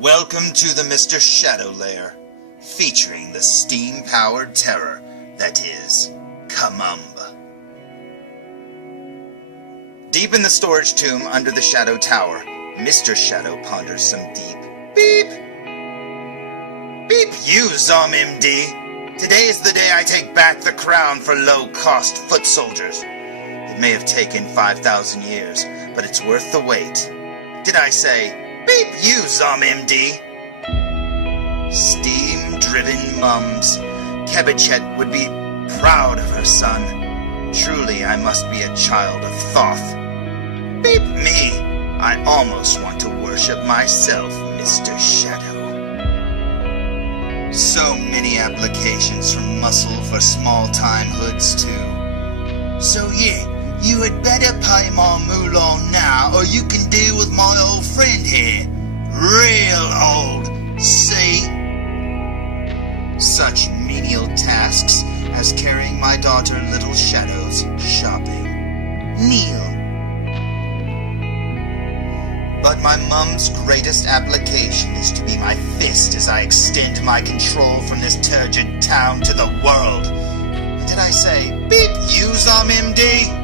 Welcome to the Mr. Shadow Lair, featuring the steam-powered terror that is Ka Mumbs. Deep in the storage tomb under the Shadow Tower, Mr. Shadow ponders some deep beep. Beep you, MUMB. Today is the day I take back the crown for low-cost foot soldiers. It may have taken 5,000 years, but it's worth the wait. Did I say, beep you, MUMB? Steam-driven mums. Kebichet would be proud of her son. Truly, I must be a child of Thoth. Beep me. I almost want to worship myself, Mr. Shadow. So many applications from muscle for small-time hoods, too. So yeah, you had better pay my moolah now, or you can deal with my old friend here. Real old, see? Such menial tasks as carrying my daughter Little Shadow's shopping. Kneel. But my mum's greatest application is to be my fist as I extend my control from this turgid town to the world. And did I say, beep you, MUMB?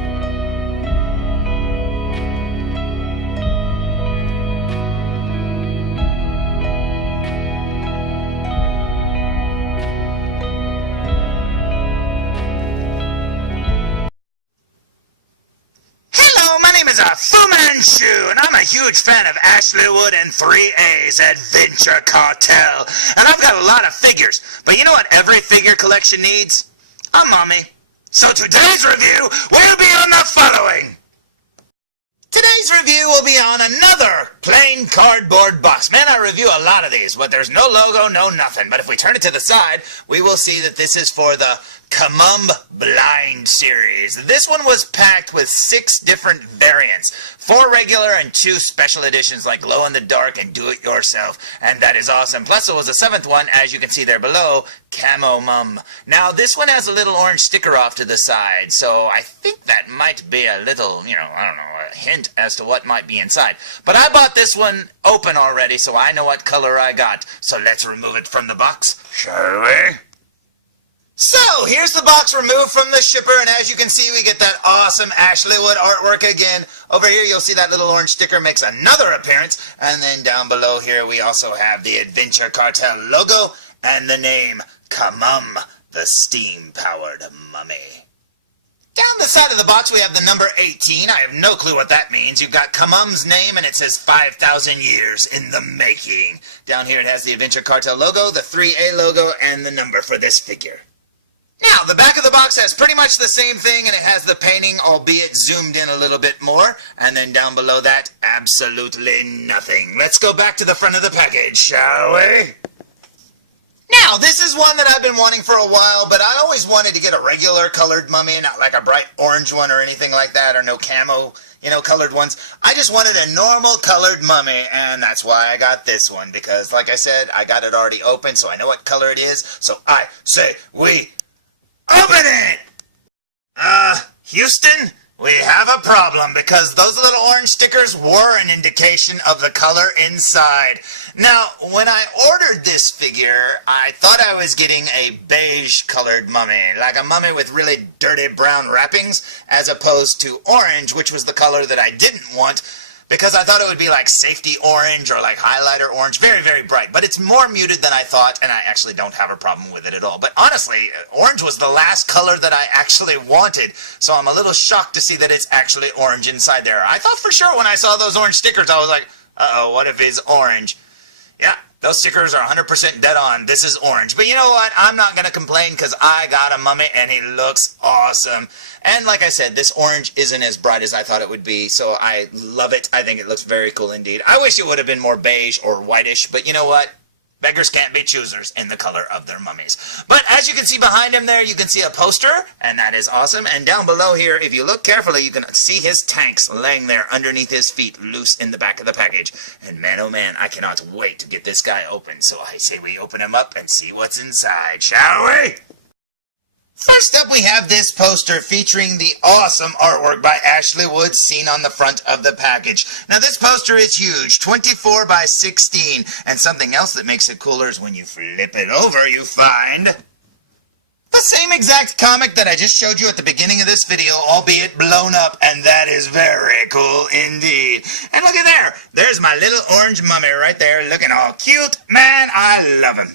Fu Manchu, and I'm a huge fan of Ashley Wood and ThreeA's Adventure Kartel, and I've got a lot of figures, but you know what every figure collection needs? A mummy. So today's review will be on the following. Today's review will be on another plain cardboard box. Man, I review a lot of these, but there's no logo, no nothing. But if we turn it to the side, we will see that this is for the Ka Mumbs Blind series. This one was packed with 6 different variants. 4 regular and 2 special editions like Glow in the Dark and Do It Yourself. And that is awesome. Plus there was a 7th one, as you can see there below, Ka Mumbs. Now this one has a little orange sticker off to the side, so I think that might be a little, I don't know, a hint as to what might be inside. But I bought this one open already, so I know what color I got. So let's remove it from the box, shall we? So, here's the box removed from the shipper, and as you can see, we get that awesome Ashley Wood artwork again. Over here, you'll see that little orange sticker makes another appearance, and then down below here, we also have the Adventure Kartel logo, and the name Ka Mumbs, the steam-powered mummy. Down the side of the box, we have the number 18. I have no clue what that means. You've got Ka Mumbs' name, and it says 5,000 years in the making. Down here, it has the Adventure Kartel logo, the ThreeA logo, and the number for this figure. Now, the back of the box has pretty much the same thing, and it has the painting, albeit zoomed in a little bit more. And then down below that, absolutely nothing. Let's go back to the front of the package, shall we? Now, this is one that I've been wanting for a while, but I always wanted to get a regular colored mummy, not like a bright orange one or anything like that, or no camo, colored ones. I just wanted a normal colored mummy, and that's why I got this one, because, like I said, I got it already open, so I know what color it is, so I say we open it! Houston, we have a problem because those little orange stickers were an indication of the color inside. Now, when I ordered this figure, I thought I was getting a beige colored mummy, like a mummy with really dirty brown wrappings, as opposed to orange, which was the color that I didn't want, because I thought it would be like safety orange or like highlighter orange, very, very bright. But it's more muted than I thought, and I actually don't have a problem with it at all. But honestly, orange was the last color that I actually wanted, so I'm a little shocked to see that it's actually orange inside there. I thought for sure when I saw those orange stickers, I was like, uh-oh, what if it's orange? Yeah, those stickers are 100% dead on. This is orange. But you know what? I'm not going to complain because I got a mummy and he looks awesome. And like I said, this orange isn't as bright as I thought it would be, so I love it. I think it looks very cool indeed. I wish it would have been more beige or whitish, but you know what? Beggars can't be choosers in the color of their mummies. But as you can see behind him there, you can see a poster, and that is awesome. And down below here, if you look carefully, you can see his tanks laying there underneath his feet, loose in the back of the package. And man, oh man, I cannot wait to get this guy open. So I say we open him up and see what's inside, shall we? First up, we have this poster featuring the awesome artwork by Ashley Wood seen on the front of the package. Now, this poster is huge, 24 by 16, and something else that makes it cooler is when you flip it over, you find the same exact comic that I just showed you at the beginning of this video, albeit blown up, and that is very cool indeed. And look at there, there's my little orange mummy right there, looking all cute. Man, I love him.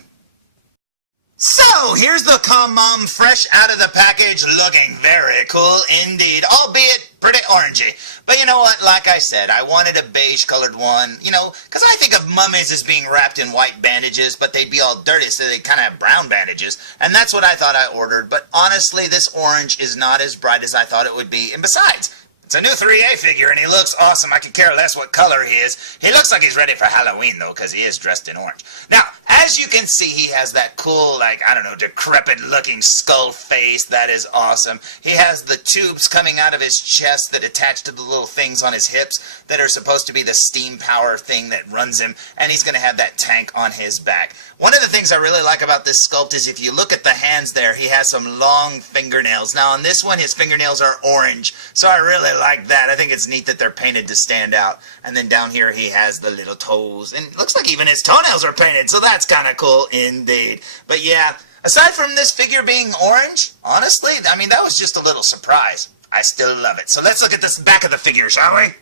So, here's the Ka Mumbs fresh out of the package, looking very cool indeed, albeit pretty orangey. But you know what, like I said, I wanted a beige colored one, you know, because I think of mummies as being wrapped in white bandages, but they'd be all dirty, so they kind of have brown bandages, and that's what I thought I ordered. But honestly, this orange is not as bright as I thought it would be, and besides, it's a new ThreeA figure, and he looks awesome. I could care less what color he is. He looks like he's ready for Halloween, though, because he is dressed in orange. Now, as you can see, he has that cool, like, I don't know, decrepit-looking skull face. That is awesome. He has the tubes coming out of his chest that attach to the little things on his hips that are supposed to be the steam power thing that runs him, and he's going to have that tank on his back. One of the things I really like about this sculpt is if you look at the hands there, he has some long fingernails. Now, on this one, his fingernails are orange, so I really like that. I think it's neat that they're painted to stand out. And then down here he has the little toes, and it looks like even his toenails are painted, so that's kind of cool indeed. But yeah, aside from this figure being orange, honestly, I mean, that was just a little surprise. I still love it. So let's look at this back of the figure, shall we?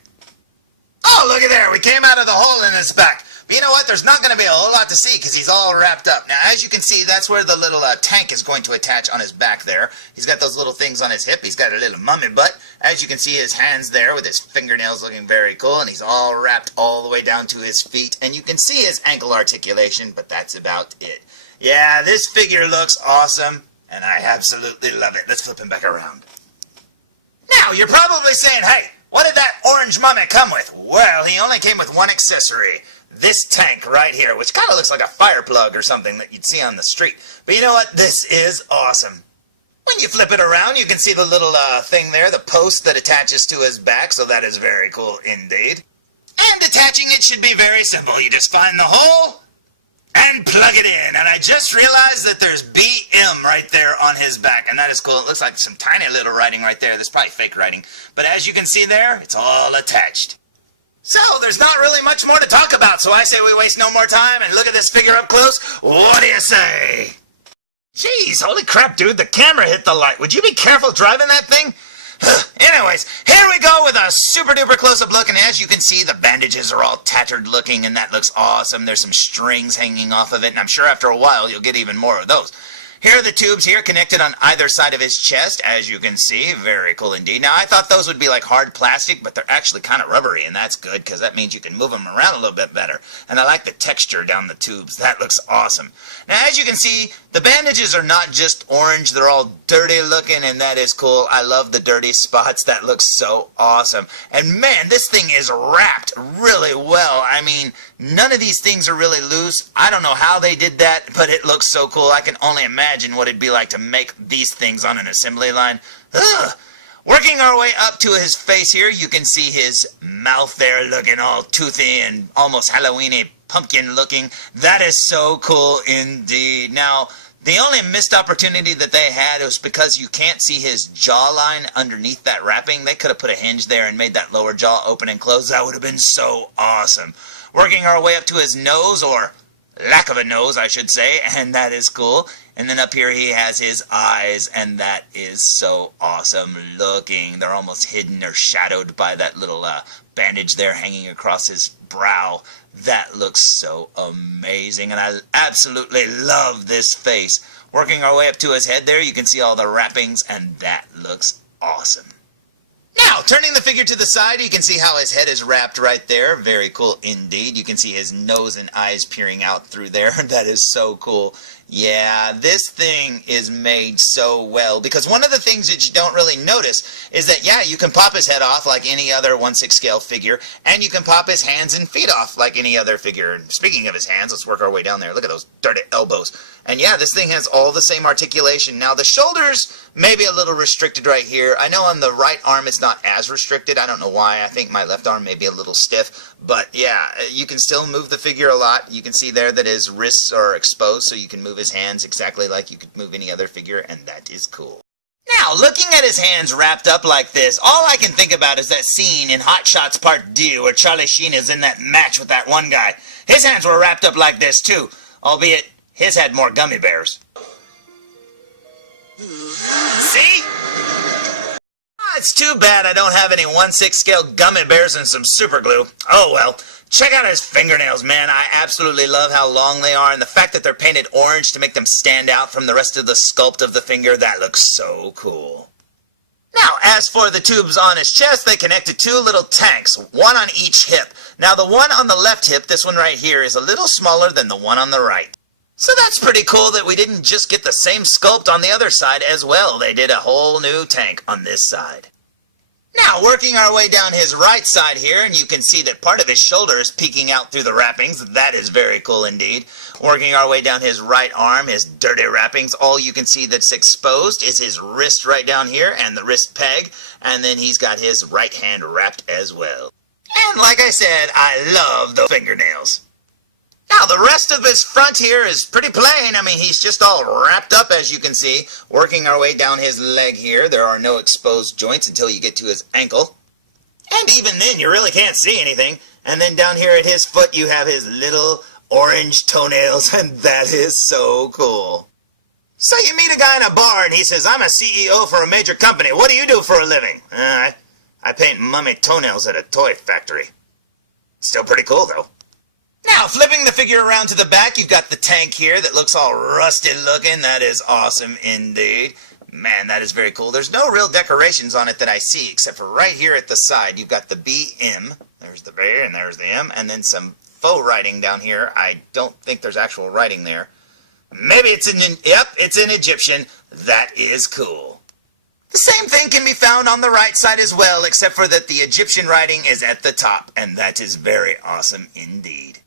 Oh, look at there, we came out of the hole in his back. But you know what, there's not going to be a whole lot to see because he's all wrapped up. Now, as you can see, that's where the little tank is going to attach on his back there. He's got those little things on his hip. He's got a little mummy butt. As you can see, his hands there with his fingernails looking very cool, and he's all wrapped all the way down to his feet. And you can see his ankle articulation, but that's about it. Yeah, this figure looks awesome, and I absolutely love it. Let's flip him back around. Now, you're probably saying, hey, what did that orange mummy come with? Well, he only came with one accessory. This tank right here, which kind of looks like a fire plug or something that you'd see on the street. But you know what? This is awesome. When you flip it around, you can see the little thing there, the post that attaches to his back, so that is very cool indeed. And attaching it should be very simple. You just find the hole and plug it in. And I just realized that there's BM right there on his back, and that is cool. It looks like some tiny little writing right there. That's probably fake writing. But as you can see there, it's all attached. So, there's not really much more to talk about, so I say we waste no more time and look at this figure up close. What do you say? Jeez, holy crap, dude, the camera hit the light. Would you be careful driving that thing? Anyways, here we go with a super duper close-up look, and as you can see, the bandages are all tattered looking, and that looks awesome. There's some strings hanging off of it, and I'm sure after a while you'll get even more of those. Here are the tubes here connected on either side of his chest, as you can see. Very cool indeed. Now, I thought those would be like hard plastic, but they're actually kind of rubbery, and that's good because that means you can move them around a little bit better. And I like the texture down the tubes. That looks awesome. Now, as you can see, the bandages are not just orange. They're all dirty looking, and that is cool. I love the dirty spots. That looks so awesome. And man, this thing is wrapped really well. I mean, none of these things are really loose. I don't know how they did that, but it looks so cool. I can only imagine what it'd be like to make these things on an assembly line. Ugh. Working our way up to his face here, you can see his mouth there looking all toothy and almost Halloween-y, pumpkin looking. That is so cool indeed. Now, the only missed opportunity that they had was because you can't see his jawline underneath that wrapping. They could have put a hinge there and made that lower jaw open and close. That would have been so awesome. Working our way up to his nose, or lack of a nose, I should say, and that is cool. And then up here he has his eyes, and that is so awesome looking. They're almost hidden or shadowed by that little bandage there hanging across his brow. That looks so amazing, and I absolutely love this face. Working our way up to his head there, you can see all the wrappings, and that looks awesome. Now, turning the figure to the side, you can see how his head is wrapped right there. Very cool indeed. You can see his nose and eyes peering out through there. That is so cool. Yeah, this thing is made so well, because one of the things that you don't really notice is that, yeah, you can pop his head off like any other 1/6 scale figure, and you can pop his hands and feet off like any other figure. And speaking of his hands, let's work our way down there. Look at those dirty elbows. And yeah, this thing has all the same articulation. Now, the shoulders may be a little restricted right here. I know on the right arm it's not as restricted. I don't know why. I think my left arm may be a little stiff. But yeah, you can still move the figure a lot. You can see there that his wrists are exposed, so you can move his hands exactly like you could move any other figure, and that is cool. Now, looking at his hands wrapped up like this, all I can think about is that scene in Hot Shots Part D where Charlie Sheen is in that match with that one guy. His hands were wrapped up like this too, albeit his had more gummy bears. See? It's too bad I don't have any 1/6 scale gummy bears and some super glue. Oh well. Check out his fingernails, man. I absolutely love how long they are, and the fact that they're painted orange to make them stand out from the rest of the sculpt of the finger, that looks so cool. Now, as for the tubes on his chest, they connect to two little tanks, one on each hip. Now, the one on the left hip, this one right here, is a little smaller than the one on the right. So that's pretty cool that we didn't just get the same sculpt on the other side as well. They did a whole new tank on this side. Now, working our way down his right side here, and you can see that part of his shoulder is peeking out through the wrappings. That is very cool indeed. Working our way down his right arm, his dirty wrappings, all you can see that's exposed is his wrist right down here and the wrist peg, and then he's got his right hand wrapped as well. And like I said, I love the fingernails. Now, the rest of his front here is pretty plain. I mean, he's just all wrapped up, as you can see. Working our way down his leg here, there are no exposed joints until you get to his ankle. And even then, you really can't see anything. And then down here at his foot, you have his little orange toenails, and that is so cool. So you meet a guy in a bar, and he says, "I'm a CEO for a major company. What do you do for a living?" I paint mummy toenails at a toy factory. Still pretty cool, though. Now, flipping the figure around to the back, you've got the tank here that looks all rusted looking. That is awesome indeed. Man, that is very cool. There's no real decorations on it that I see, except for right here at the side. You've got the BM. There's the B and there's the M. And then some faux writing down here. I don't think there's actual writing there. Maybe it's it's in Egyptian. That is cool. The same thing can be found on the right side as well, except for that the Egyptian writing is at the top. And that is very awesome indeed.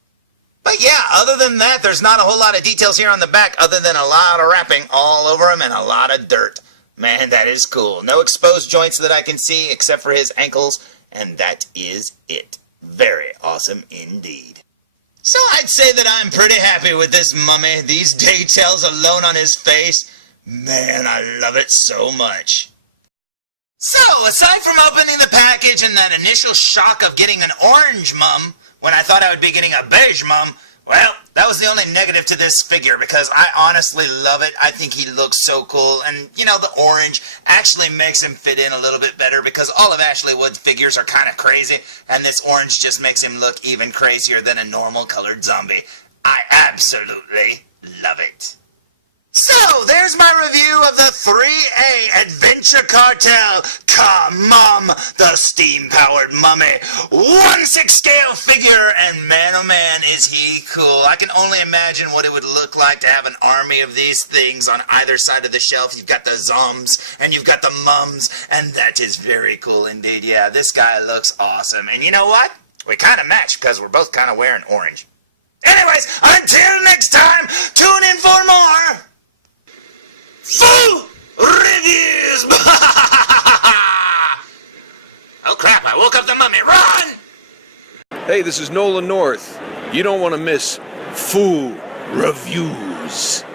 But yeah, other than that, there's not a whole lot of details here on the back other than a lot of wrapping all over him and a lot of dirt. Man, that is cool. No exposed joints that I can see except for his ankles, and that is it. Very awesome indeed. So I'd say that I'm pretty happy with this mummy. These details alone on his face, man, I love it so much. So, aside from opening the package and that initial shock of getting an orange mum, when I thought I would be getting a beige mum, well, that was the only negative to this figure because I honestly love it. I think he looks so cool, and you know, the orange actually makes him fit in a little bit better because all of Ashley Wood's figures are kind of crazy, and this orange just makes him look even crazier than a normal colored zombie. I absolutely love it. So, there's my review of the 3A Adventure Kartel Ka Mumbs, the steam-powered mummy. 1/6 scale figure, and man oh man is he cool. I can only imagine what it would look like to have an army of these things on either side of the shelf. You've got the zombs, and you've got the mums, and that is very cool indeed. Yeah, this guy looks awesome. And you know what? We kind of match because we're both kind of wearing orange. Anyways, until next time, tune in for more Full Reviews! Oh crap, I woke up the mummy. Run! Hey, this is Nolan North. You don't want to miss Full Reviews.